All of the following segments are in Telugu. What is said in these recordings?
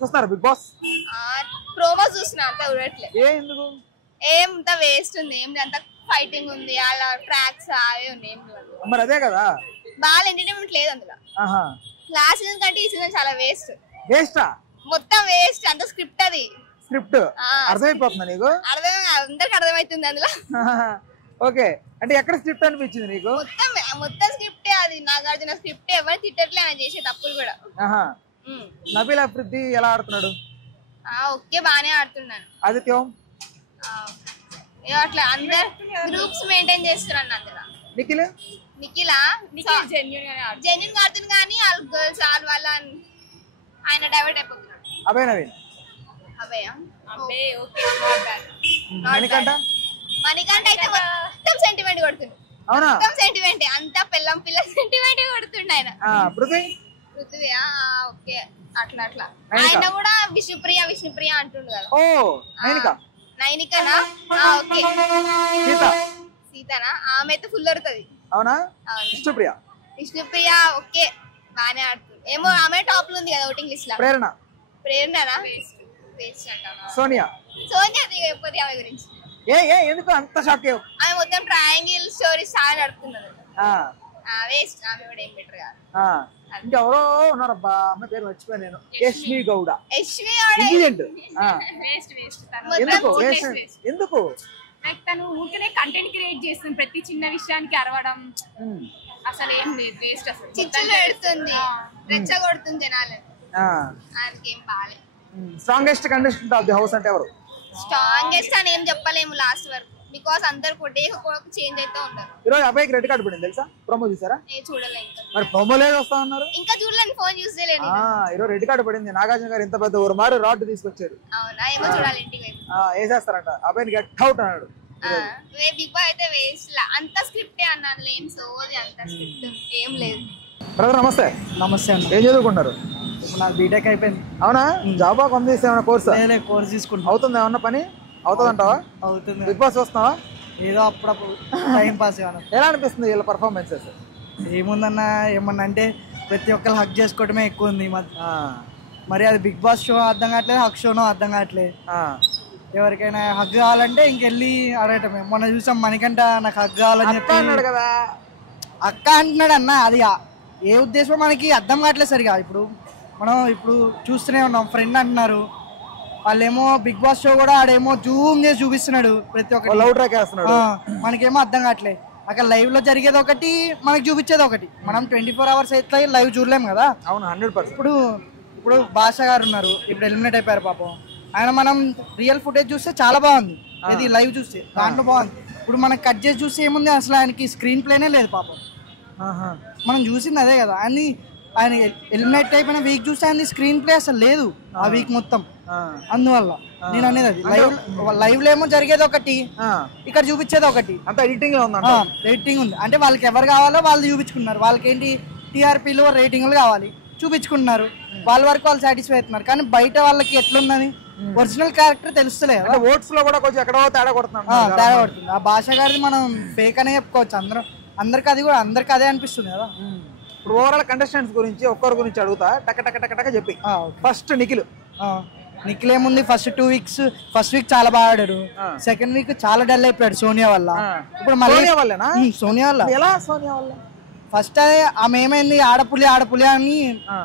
చూస్తారా బిగ్ బాస్? ప్రోమో చూసిన అంత చూడట్లేదు. ఎందుకు? ఏం వేస్ట్ ఉంది, ఏం అంత ఫైటింగ్ ఉంది, అలా ట్రాక్స్ అవే ఉన్నాయి. మరి అదే కదా, బాగా ఎంటర్టైన్మెంట్ లేదు అందులో. లాస్ట్ సీజన్ కంటే ఈ సీజన్ చాలా వేస్ట్. వేస్టా? మొత్తం వేస్ట్, అంత స్క్రిప్ట్ అది. స్క్రిప్ట్ అర్థమైపోతుందా నీకు? అందరికి అర్థమవుతుంది అందులో. ఓకే, అంటే ఎక్కడ స్క్రిప్ట్ అనిపించింది నీకు? మొత్తం స్క్రిప్టే అది. నాగార్జున స్క్రిప్టే, ఎవరు తిట్టట్లే ఆయన చేసే తప్పులు కూడా. నబీల్ అఫ్రిది ఎలా ఆడుతున్నాడు? ఓకే, బానే ఆడుతున్నాను. ఆదిత్యం అట్లా అందరు గ్రూప్స్ మెయింటైన్ చేస్తున్నారు అందులో. నిఖిల్ జెన్యూన్ గా ఆడుతుంది, కానీ వాళ్ళు గర్ల్స్ వాళ్ళ ఆయన డైవర్ట్ అయిపోతున్నాడు. అభయ్ నవీన్ మణికంఠ అయితే మొత్తం సెంటిమెంట్ కొడుతుంది. మొత్తం సెంటిమెంట్, అంతా పిల్ల సెంటిమెంట్ కొడుతుండే ఆయన. పృథ్వీ ఓకే, అట్లా అట్లా. ఆయన కూడా విష్ణుప్రియ అంటుండు కదా. నైనికనా? ఓకే. సీతనా? ఆమె అయితే ఫుల్ దొరుకుతుంది. అవునా? విష్ణుప్రియ ఓకే, బానే ఆడుతుంది. ఏమో ఆమె టాప్ లో ఉంది కదా ఓటింగ్ లిస్ట్ లో. ప్రేరణనా? సోనియా చెప్పది ఆమె గురించి. ఎందుకు అంత షాక్? ఆమె మొత్తం ట్రయాంగిల్ స్టోరీ చాలా నడుపుతున్నది. వేస్ట్, ఆమె కూడా ఏం బెటర్ కాదు. ఇంకెవరో ఉన్నారబ్బా, అమ్మ పేరు మర్చిపోయాను నేను. యష్మి గౌడ. ఎందుకు? తను ఊరికనే కంటెంట్ క్రియేట్ చేస్తుంది, ప్రతి చిన్న విషయానికి అరవడం అసలు ఏం లేదు, వేస్ట్. అసలు చిచ్చులు పెడుతుంది, రెచ్చగొడుతుంది జనాలను. ఏం బాగాలేదు. Strongest contestant of the house అంటే ఎవరు? స్ట్రాంగెస్ట్ అని ఏం చెప్పలేము లాస్ట్ వరకు, బికాస్ అందరు కొట్టే చేంజ్ అయితే ఉంటారు. ఈరోజు అబ్బాయికి రెడ్ కార్డు పడింది తెలుసా? ప్రోమో చూసారా? చూడలే. మరి ప్రోమో లేదు వస్తా ఉన్నారు, ఇంకా చూడలేను, ఫోన్ యూజ్ చేయలేను. ఈరోజు రెడ్ కార్డు పడింది. నాగార్జున గారు ఇంత పెద్ద ఒక మారు రాడ్ తీసుకొచ్చారు. అవునా? ఏమో చూడాలి, ఇంటికి వేసేస్తారంట. అబ్బాయిని గెట్ అవుట్ అన్నాడు. బిగ్ బాయ్ అయితే వేస్ట్, అంత స్క్రిప్టే అన్నది. ఏం సోది, అంత స్క్రిప్ట్ ఏం లేదు. బ్రదర్ నమస్తే. నమస్తే అన్న. ఏం చదువుకుంటారు? నాకు బీటెక్ అయిపోయింది. అవునా? జాబా కొంత కోర్స్ కోర్స్ తీసుకుంటా. అవుతుంది ఏమన్నా పని? అవుతుందంటావా? అవుతుంది. బిగ్ బాస్ వస్తున్నావా? ఏదో అప్పుడప్పుడు టైం పాస్. ఎలా అనిపిస్తుంది వీళ్ళ పర్ఫార్మెన్సెస్? ఏముందన్న, ఏమన్నా అంటే ప్రతి ఒక్కరు హక్ చేసుకోవడమే ఎక్కువ ఉంది. మరి అది బిగ్ బాస్ షో అర్థం కావట్లేదు, హక్ షోనో అర్థం కావట్లేదు. ఎవరికైనా హగ్ కావాలంటే ఇంకెళ్ళి అడగటమే. మొన్న చూసాం మణికంఠ నాకు హగ్ కావాలని చెప్పి అన్నాడు కదా. అక్క అంటున్నాడు అన్న, అది ఏ ఉద్దేశం మనకి అర్థం కావట్లేదు సరిగా. మనం చూస్తూనే ఉన్నాం, ఫ్రెండ్ అంటున్నారు వాళ్ళేమో. బిగ్ బాస్ షో కూడా ఆడేమో జూమ్ చేసి చూపిస్తున్నాడు ప్రతి ఒక్కటి, మనకేమో అర్థం కావట్లేదు. అక్కడ లైవ్ లో జరిగేది ఒకటి, మనకి చూపించేది ఒకటి. మనం 24 hours అయితే లైవ్ చూడలేము కదా. అవును, 100%. ఇప్పుడు భాష గారు ఉన్నారు, ఇప్పుడు ఎలిమినేట్ అయిపోయారు పాపం. ఆయన మనం రియల్ ఫుటేజ్ చూస్తే చాలా బాగుంది, ఇది లైవ్ చూస్తే దాంట్లో బాగుంది. ఇప్పుడు మనం కట్ చేసి చూస్తే ఏముంది, అసలు ఆయనకి స్క్రీన్ ప్లేనే లేదు పాపం. మనం చూసింది అదే కదా. ఆయన ఎలిమినేట్ అయిపోయిన వీక్ చూస్తే ఆయన స్క్రీన్ ప్లే అసలు లేదు ఆ వీక్ మొత్తం. అందువల్ల నేను అనేది అది లైవ్ లో ఏమో జరిగేది ఒకటి, ఇక్కడ చూపించేది ఒకటి. ఎడిటింగ్ ఉంది అంటే వాళ్ళకి ఎవరు కావాలో వాళ్ళు చూపించుకున్నారు. వాళ్ళకి ఏంటి టీఆర్పీలు రేటింగ్లు కావాలి, చూపించుకుంటున్నారు. వాళ్ళ వరకు వాళ్ళు సాటిస్ఫై అవుతున్నారు. కానీ బయట వాళ్ళకి ఎట్లున్నది, ఒరిజినల్ క్యారెక్టర్ తెలుస్తలేదు. ఓట్స్ లో కూడా కొంచెం ఎక్కడో తేడా కొడుతుంది. ఆ భాష గారిది మనం ఫేక్ అనే చెప్పుకోవచ్చు. అందరికి అదే అనిపిస్తుంది కదా. ఇప్పుడు ఓవరాల్ కంటెస్టెంట్స్ గురించి ఒక్కరి గురించి అడుగుతా, టక టక టక టక చెప్పి. ఫస్ట్ నిఖిల్ ఏముంది, ఫస్ట్ వీక్ చాలా బాగా ఆడాడు. సెకండ్ వీక్ చాలా డల్ అయిపోయాడు సోనియా వల్ల. ఇప్పుడు మళ్ళీ సోనియా వల్ల ఫస్ట్ ఆమె ఏమైంది, ఆడపులి అని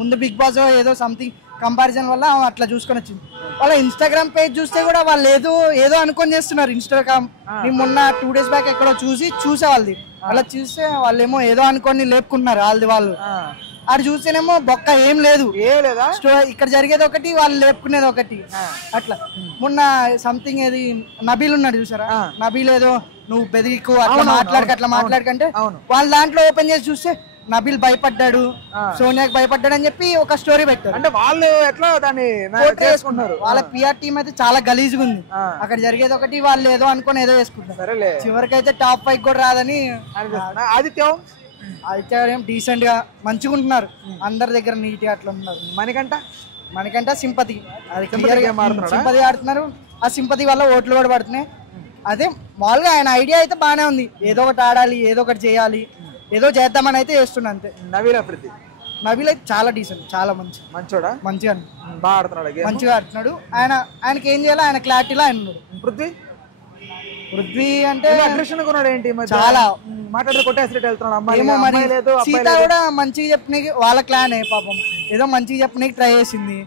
ముందు బిగ్ బాస్ ఏదో సంథింగ్ కంపారిజన్ వల్ల అట్లా చూసుకొని వచ్చింది. వాళ్ళ ఇన్స్టాగ్రామ్ పేజ్ చూస్తే కూడా వాళ్ళు ఏదో అనుకొని చేస్తున్నారు. ఇన్స్టాగ్రామ్ మొన్న 2 days బ్యాక్ ఎక్కడో చూసే వాళ్ళది అలా చూస్తే వాళ్ళు ఏమో ఏదో అనుకొని లేపుకుంటున్నారు వాళ్ళు. అది చూస్తేనేమో బొక్క ఏం లేదు, ఇక్కడ జరిగేది ఒకటి, వాళ్ళు లేపుకునేది ఒకటి. అట్లా మొన్న సంథింగ్ ఏది నబీల్ ఉన్నాడు చూసారా, నబీల్ ఏదో నువ్వు బెదిరికు అట్లా మాట్లాడకంటే వాళ్ళ దాంట్లో ఓపెన్ చేసి చూస్తే నబీల్ భయపడ్డాడు, సోనియాకి భయపడ్డాడు అని చెప్పి ఒక స్టోరీ పెట్టారు. అంటే వాళ్ళు ఎట్లా దాన్ని చేసుకుంటారు. వాళ్ళ పిఆర్ టీమ్ అయితే చాలా గలీజ్గా ఉంది. అక్కడ జరిగేది ఒకటి, వాళ్ళు ఏదో అనుకుని ఏదో వేసుకుంటారు. చివరికైతే టాప్ 5 కూడా రాదని. ఆదిత్యం డీసెంట్ గా మంచిగా ఉంటున్నారు, అందరి దగ్గర నీట్ గా అట్లా ఉన్నారు. మణికంఠ సింపతి ఆడుతున్నారు. ఆ సింపతి వల్ల ఓట్లు కూడా పడుతున్నాయి. అదే మామూలుగా ఆయన ఐడియా అయితే బాగానే ఉంది, ఏదో ఒకటి ఆడాలి, ఏదో ఒకటి చేయాలి, ఏదో చేద్దామని అయితే చేస్తున్నా అంతే. నబీల్ అయితే చాలా డీసెంట్, చాలా మంచోడా, మంచిగా బాగా ఆడుతున్నాడు, మంచిగా ఆడుతున్నాడు. ఆయనకి ఏం చేయాలో ఆయన క్లారిటీలో ఆయన ఉన్నాడు. పృథ్వీ అంటే ఏంటి చాలా మాట్లాడితే కొట్టేసి వెళ్తున్నాడు. ఏమో మరి సీత కూడా మంచిగా చెప్పనీకి వాళ్ళ క్లానే పాపం ఏదో మంచిగా చెప్పనీకి ట్రై చేసింది,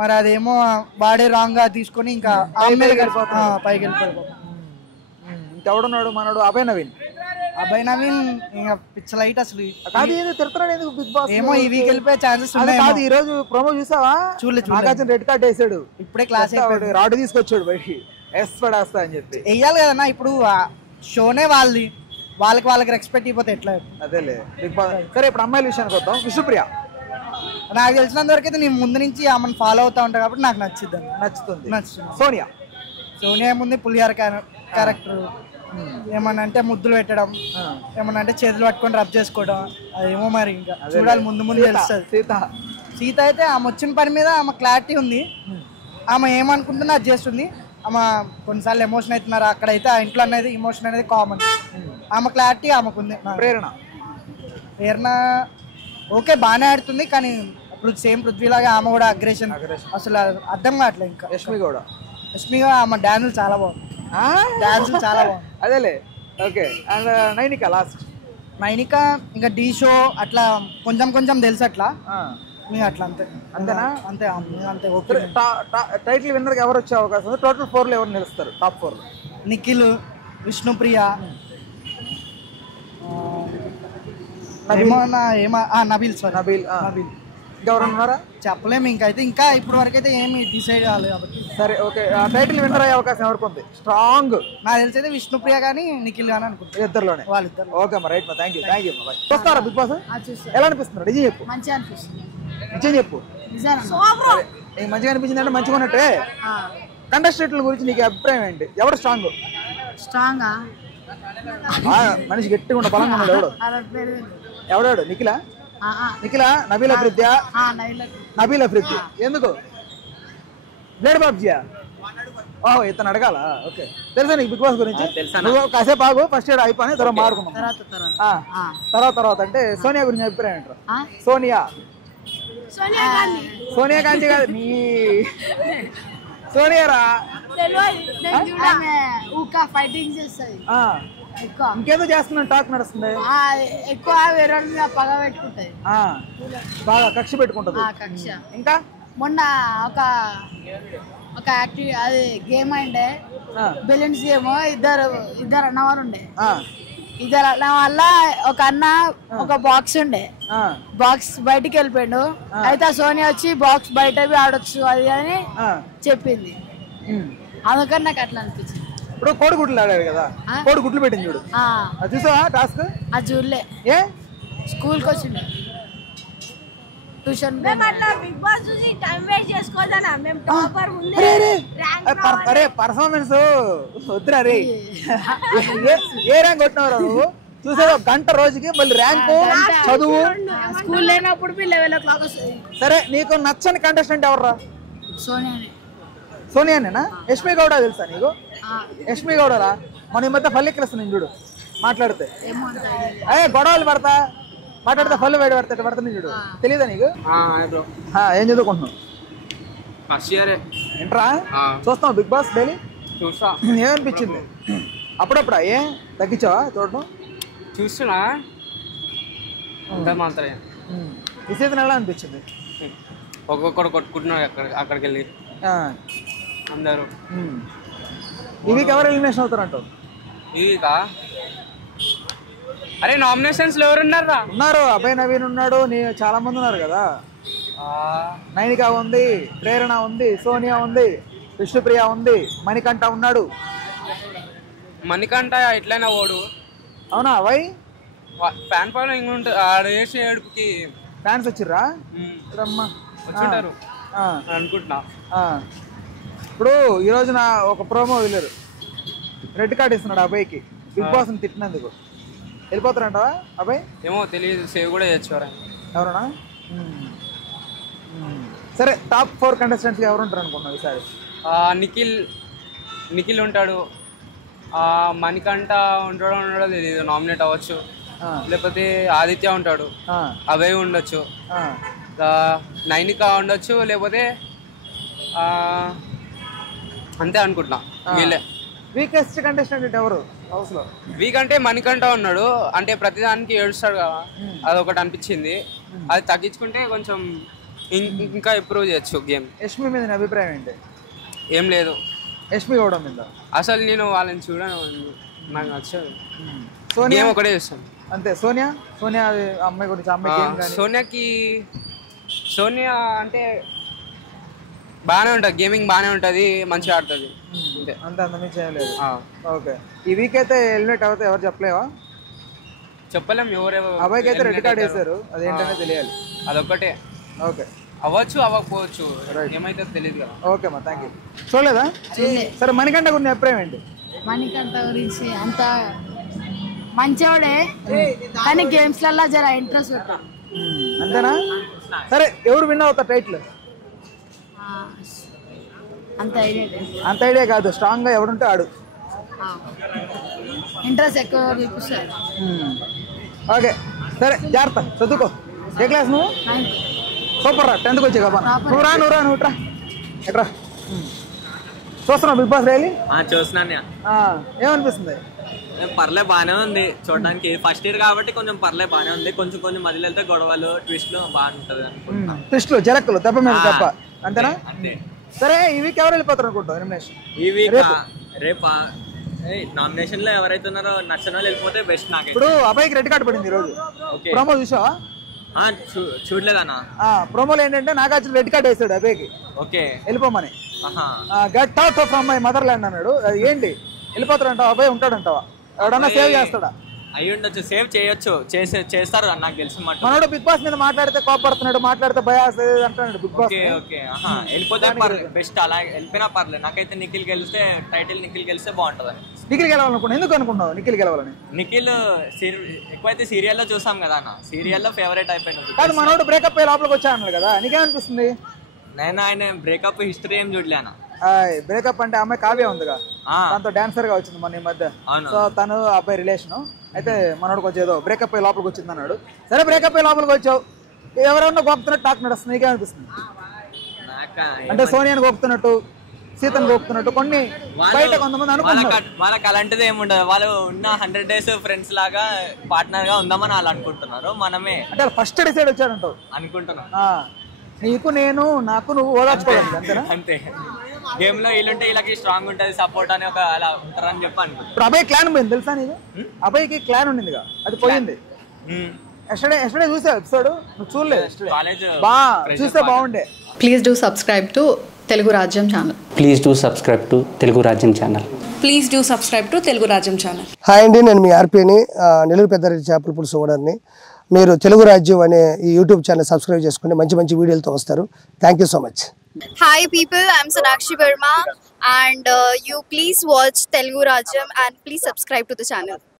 మరి అదేమో వాడే రాంగ్ గా తీసుకొని ఇంకా పైకి వెళ్ళిపోయాడు. ఇంకెవడున్నాడు మనోడు అభయ్ నవీన్ ఇంకా పిచ్చలైట్ అసలు బిగ్ బాస్ ఏమో ఈ వీక్ వెళ్ళిపోయే ఛాన్సెస్ ఉన్నాయి. ఈ రోజు ప్రోమో చూసావా? చూడలేదు. రెడ్ కార్డ్ వేసాడు ఇప్పుడే, క్లాస్ రాడ్ తీసుకొచ్చాడు బయటికి పడేస్తా అని చెప్పి. వెయ్యాలి కదన్నా, ఇప్పుడు షోనే వాళ్ళకి రెస్పెక్ట్ ఇవ్వతే ఎట్లా? అదేలే బిగ్ బాస్. సరే ఇప్పుడు అమ్మాయిల విషయానికి వద్దాం. విష్ణుప్రియ నాకు తెలిసినంత వరకు అయితే నేను ముందు నుంచి ఆమెను ఫాలో అవుతా ఉంటాను కాబట్టి నాకు నచ్చుతుంది. సోనియా ఏముంది, పులిహార క్యారెక్టర్, ఏమన్నా అంటే ముద్దులు పెట్టడం, ఏమన్నా అంటే చేతులు పట్టుకొని రబ్ చేసుకోవడం, అదేమో మరి ఇంకా చూడాలి, ముందు తెలుస్తుంది. సీత అయితే ఆమె వచ్చిన పని మీద ఆమె క్లారిటీ ఉంది, ఆమె ఏమనుకుంటుందో అది చేస్తుంది. ఆమె కొన్నిసార్లు ఎమోషన్ అవుతున్నారు, అక్కడైతే ఆ ఇంట్లో అనేది ఎమోషన్ అనేది కామన్. ఆమె క్లారిటీ ఆమెకు ఉంది. ప్రేరణ ఓకే బాగానే ఆడుతుంది, కానీ ఇప్పుడు సేమ్ పృథ్వీలాగా ఆమె కూడా అగ్రెషన్ అసలు అర్థం కావట్లేదు. ఇంకా యష్మి ఆమె డాన్సులు చాలా బాగుంది. అదేలే ఓకే. అండ్ నైనిక ఇంకా డీ షో అట్లా కొంచెం తెలుసు అట్లా, అట్లా అంతేనా? అంతే. టైటిల్ విన్నర్ ఎవరు వచ్చే అవకాశం ఉంది? టోటల్ 4 ఎవరు నిలుస్తారు? టాప్ 4 నిఖిల్, విష్ణుప్రియ, నబీల్. ఇంకెవరన్నారా? చెప్పలేము ఇంకైతే, ఇంకా ఇప్పుడు వరకు అయితే ఏమి డిసైడ్ కాలేదు కాబట్టి. సరే ఓకే. టైటిల్ విన్నర్ అయ్యే అవకాశం ఎవరికి ఉంది? స్ట్రాంగ్ నాకు తెలిసి అయితే విష్ణుప్రియ కానీ నిఖిల్ కానీ అనుకుంటా, ఇద్దరులోనే. వాళ్ళిద్దరు. ఓకే మరి రైట్, థ్యాంక్ యూ. చూస్తారా బిగ్ బాస్? ఎలా అనిపిస్తున్నారు? నిజం చెప్పు. మంచిగా అనిపిస్తుంది. నిజం చెప్పు. నీకు మంచిగా అనిపించింది అంటే మంచిగా ఉన్నట్టే. కంటెస్టెంట్ల గురించి నీకు అభిప్రాయం ఏంటి? ఎవరు స్ట్రాంగ్? మనిషి గట్టిగా ఉన్న బలంగా ఉన్నాడు. ఎవడాడు? నిఖిలా? నబీల్ అఫ్రిద్యా? నబీల్ అఫ్రిద్యా ఎందుకు? బ్లేడ్ బాబ్జియా? ఓహో ఇతను అడగాల. ఓకే. తెలుసా నీకు బిగ్ బాస్ గురించి? నువ్వు కాసేపు ఆగు, ఫస్ట్ ఇయర్ అయిపోయి తర్వాత మారుకున్నాం. తర్వాత అంటే సోనియా గురించి అభిప్రాయం ఏంటారు? సోనియా గాంధీ కాదు, నీ సోనియా రా. ఇంకేదో చేస్తున్నాను టాక్ నడుస్తుంది. ఎక్కువ వేరే మీద పగ పెట్టుకుంటది, బాగా కక్ష పెట్టుకుంటది. ఇంకా మొన్న ఒక యాక్టివ్ అది గేమ్ అయిండే, బెలూన్స్ గేమ్. ఇద్దరు అన్నవారు ఉండే. ఇద్దరు అన్న వల్ల ఒక అన్న ఒక బాక్స్ ఉండే, బాక్స్ బయటికి వెళ్ళిపోయాడు. అయితే సోనియా వచ్చి బాక్స్ బయట ఆడొచ్చు అది అని చెప్పింది. అందుకని నాకు అట్లా అనిపించింది. ఇప్పుడు కోడిగుడ్లు ఆడారు కదా, కోడిగుడ్లు పెట్టింది చూడు, చూసావా టాస్క్? అది చూడలే. ఏ స్కూల్కి వచ్చిండే ట్యూషన్. బిగ్ బాస్ చూసి టైం వేస్ట్ చేసుకోవద్దనా? మేము టాపర్ ముందే అరే పర్ఫార్మెన్స్ వద్దురా రే. ఏ ర్యాంక్ కొట్టినవరా నువ్వు? చూసావా గంట రోజుకి మళ్ళీ ర్యాంకు చదువు. స్కూల్ లేనప్పుడు 11 o'clock వస్తుంది. సరే నీకు నచ్చని కంటెస్టెంట్ ఎవర్రా? సోనియానేనా? యష్మి గౌడ తెలుసా నీకు? యష్మి గౌడరా మన ఈ మధ్య పల్లెక్కిస్తాను నేను చూడు, మాట్లాడితే గొడవలు మాట్లాడితే పళ్ళు బయట పడతాను చూడు, తెలీదా నీకు? ఏం చదువుకుంటున్నావు? First year. ఏంట్రా చూస్తావు బిగ్ బాస్ డైలీ? చూస్తా. ఏమనిపించింది అప్పుడప్పుడు? ఏం తగ్గించావా చూడడం? చూస్తున్నా మాత్రమే. ఈ సీజన్ ఎలా అనిపించింది? ఒక్కొక్కడు కొట్టుకుంటున్నాడు అక్కడికి వెళ్ళి అందరూ. ఈ వీక్ ఎవరు ఎలిమినేషన్ అవుతారంటావు? ఈ వీకా? అరే నామినేషన్స్ ఎవరు ఉన్నారు? అభయ్ నవీన్ ఉన్నాడు, చాలా మంది ఉన్నారు కదా. నైనిక ఉంది, ప్రేరణ ఉంది, సోనియా ఉంది, విష్ణుప్రియ ఉంది, మణికంఠ ఉన్నాడు. మణికంఠ ఎట్లయినా ఓడు. అవునా? వై? ఫ్యాన్ ఫాలోయింగ్ ఉంటుంది. ఆడ వేసే ఏడుపుకి ఫ్యాన్స్ వచ్చిర్రా? వచ్చింటారు అనుకుంటున్నా. ఇప్పుడు ఈ రోజున ఒక ప్రోమో వెళ్ళారు, రెడ్ కార్డ్ ఇస్తున్నాడు అభయ్కి బిగ్ బాస్ ని తిట్టినందుకు. వెళ్ళిపోతారంటావా అభయ్? ఏమో తెలియదు, సేవ్ కూడా చేయొచ్చు. ఎవరన్నా? సరే టాప్ 4 కంటెస్టెంట్స్ ఎవరు ఉంటారు అనుకున్నావు ఈసారి? నిఖిల్ ఉంటాడు, మణికంఠ ఉంటాడో తెలియదు, నామినేట్ అవ్వచ్చు. లేకపోతే ఆదిత్య ఉంటాడు, అభయ్ ఉండొచ్చు, నైనిక ఉండొచ్చు, లేకపోతే అంతే అనుకుంటున్నా వీళ్ళే. వీకెస్ట్ కంటెస్టెంట్ ఎవరు హౌస్ లో? వీక్ అంటే మణికంఠ ఉన్నాడు, అంటే ప్రతిదానికి ఏడుస్తాడు కదా, అదొకటి అనిపించింది. అది తగ్గించుకుంటే కొంచెం ఇంకా ఇంప్రూవ్ చేయొచ్చు గేమ్. యష్మి మీద అభిప్రాయం ఏంటి? ఏం లేదు. యష్మి కూడా మీద అసలు నేను వాళ్ళని చూడను, నాకు నచ్చదు. సోనియా ఒకటే చూస్తాను అంతే. సోనియా అమ్మాయి గురించి సోనియా అంటే బాగానే ఉంటుంది, గేమింగ్ బాగానే ఉంటుంది, మంచిగా ఆడుతుంది అంతే. అంతమీ చేయలేదు. ఓకే. ఈ వీక్ అయితే ఎలిమినేట్ అవుతే ఎవరు చెప్పలేవా? చెప్పలేం ఎవరెవరు. అబ్బాయికి అయితే రెడ్ కార్డ్ వేసారు, అదేంటనే తెలియాలి. అదొక్కటే. ఓకే. అవ్వచ్చు అవ్వకపోవచ్చు, ఏమైతే తెలియదు కదా. ఓకే మా థ్యాంక్ యూ. చూడలేదా? సరే మణికంఠ గురించి అభిప్రాయం ఏంటి? మణికంఠ గురించి అంత మంచివాడే కానీ గేమ్స్ లలో జర ఇంట్రెస్ట్ పెట్టాం అంతేనా? సరే ఎవరు విన్ అవుతారు టైటిల్? అంత ఐడియా కాదు, స్ట్రాంగ్ గా ఎవడుంటే ఆడు. ఇంట్రెస్ట్ ఎక్కువ చూపిస్తారు. ఓకే సరే జాగ్రత్త చదువుకో. ఏ క్లాస్ నువ్వు? సూపర్ రా, 10th వచ్చి కాబా. నువ్వు రా ఎట్రా. చూస్తున్నావు బిగ్ బాస్ రైలీ? చూస్తున్నాను. ఏమనిపిస్తుంది? పర్లే బాగానే ఉంది చూడడానికి. ఫస్ట్ ఇయర్ కాబట్టి కొంచెం పర్లే బాగానే ఉంది. కొంచెం మధ్యలో వెళ్తే గొడవలు ట్విస్ట్లు బాగుంటది అనుకుంటున్నా. ట్విస్ట్లు జరక్కులు దెబ్బ మీద దెబ్బ అంతేనా? సరే ఈ వీక్ ఎవరు వెళ్ళిపోతారు అనుకుంటావు ఎలిమినేషన్? ఈ వీక్ రేపా నామినేషన్ లో ఎవరైతే ఉన్నారో నచ్చిన వాళ్ళు వెళ్ళిపోతే బెస్ట్. నాకు ఇప్పుడు అబ్బాయికి రెడ్ కార్డు పడింది ఈ రోజు. ప్రోమో చూసావా? చూడలేదన్నా. ప్రోమోలో ఏంటంటే నాగార్జున రెడ్ కార్డు వేసాడు అబ్బాయికి. ఓకే వెళ్ళిపోమని. Get out from my mother land అన్నాడు. అది ఏంటి? వెళ్ళిపోతాడంటావా? అబ్బాయి ఉంటాడంటావా? ఎవడన్నా సేవ్ చేస్తాడా? అయ్యి ఉండొచ్చు, సేవ్ చేయొచ్చు, చేస్తారు నాకు తెలిసి. మనోడు బిగ్ బాస్ మీద మాట్లాడితే కోపడుతున్నాడు, మాట్లాడితే భయాస్ అంటున్నాడు బిగ్ బాస్. వెళ్ళిపోతే బెస్ట్. అలా వెళ్ళిపోయినా పర్లేదు. నాకైతే నిఖిల్ గెలిస్తే టైటిల్ నిఖిల్ గెలిస్తే బాగుంటది. నిఖిల్ గెలవాలనుకున్నా. ఎందుకు అనుకున్నావు నిఖిల్ గెలవాలని? నిఖిల్ ఎక్కువైతే సీరియల్లో చూసాం కదా అన్న, సీరియల్లో ఫేవరెట్ అయిపోయినది. కాదు మనోడు బ్రేకప్ అయ్యి లోపలికి వచ్చా అన్నాడు కదా, నీకేమనిపిస్తుంది? నేను ఆయన బ్రేకప్ హిస్టరీ ఏం చూడలే అన్న. బ్రేకప్ అంటే అమ్మాయి కావ్య ఉందిగా, తనతో డాన్సర్ గా వచ్చింది మన ఈ మధ్య. సో తను అబ్బాయి రిలేషన్ అయితే మనోడు కొంచెం ఏదో బ్రేకప్ అయ్యి లోపలికి వచ్చింది అన్నాడు. సరే బ్రేకప్ అయ్యి లోపలికి వచ్చావు, ఎవరన్నా గోపుతున్నట్టు టాక్ నడుస్తుంది, నీకేమనిపిస్తుంది? అంటే సోనియాని గోపుతున్నట్టు, సీతను గోపుతున్నట్టు కొన్ని బయట కొంతమంది అనుకుంటున్నారు. వాళ్ళకి అలాంటిది ఏముండదు. వాళ్ళు ఉన్న 100 days ఫ్రెండ్స్ లాగా పార్ట్నర్ గా ఉందామని వాళ్ళు అనుకుంటున్నారు. మనమే అంటే ఫస్ట్ డిసైడ్ వచ్చాడంటావు అనుకుంటున్నాం. నీకు నేను నాకు నువ్వు ఓదార్చుకోవాలి అంతేనా? అంతే. గేమ్ లో వీళ్ళుంటే వీళ్ళకి స్ట్రాంగ్ ఉంటది, సపోర్ట్ అని ఒక అలా ఉంటారని చెప్పి అనుకుంటా. ఇప్పుడు అబ్బాయి క్లాన్ పోయింది తెలుసా నీకు? అబ్బాయికి క్లాన్ ఉండిందిగా, అది పోయింది. ఎస్టర్డే చూసా ఎపిసోడ్, నువ్వు చూడలేదు? చూస్తే బాగుండే. Please do subscribe to Telugu Rajyam channel. Please do subscribe to Telugu Rajyam channel. Please do subscribe to Telugu Rajyam channel. Hi అండి, నేను మీ ఆర్పీని, నెల్లూరు పెద్దారెడ్డి చేపల పులుసు ఓనర్ని. మీరు తెలుగు రాజ్యం అనే ఈ యూట్యూబ్ ఛానల్ సబ్స్క్రైబ్ చేసుకుని మంచి వీడియోలతో వస్తారు. Thank you so much. Hi people, I'm Sonakshi Verma and you please watch Telugu Rajyam and please subscribe to the channel.